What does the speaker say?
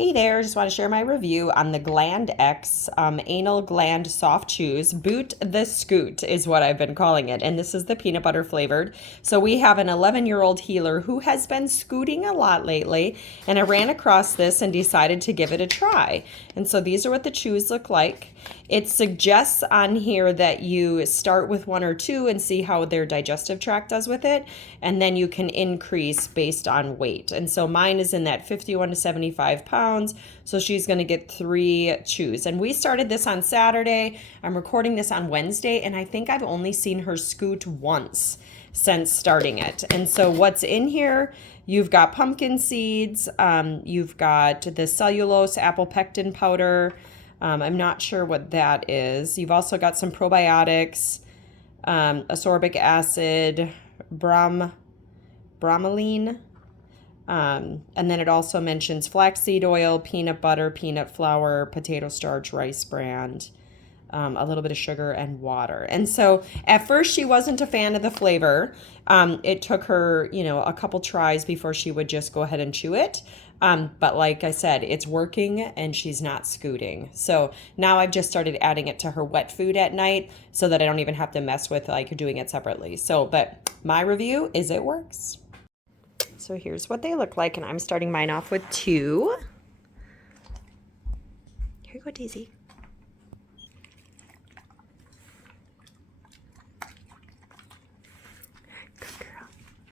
Hey there, just want to share my review on the Glandex Anal Gland Soft Chews. Boot the Scoot is what I've been calling it, and this is the peanut butter flavored. So we have an 11-year-old healer who has been scooting a lot lately, and I ran across this and decided to give it a try. And so these are what the chews look like. It suggests on here that you start with one or two and see how their digestive tract does with it, and then you can increase based on weight. And so mine is in that 51 to 75 pounds, so she's going to get 3 chews. And we started this on Saturday. I'm recording this on Wednesday, and I think I've only seen her scoot once since starting it. And so what's in here, you've got pumpkin seeds, you've got the cellulose apple pectin powder. I'm not sure what that is. You've also got some probiotics, ascorbic acid, bromelain, and then it also mentions flaxseed oil, peanut butter, peanut flour, potato starch, rice bran, a little bit of sugar, and water. And so at first she wasn't a fan of the flavor. It took her, a couple tries before she would just go ahead and chew it. But like I said, it's working and she's not scooting. So now I've just started adding it to her wet food at night so that I don't even have to mess with doing it separately. So, but my review is it works. So here's what they look like, and I'm starting mine off with 2. Here you go, Daisy.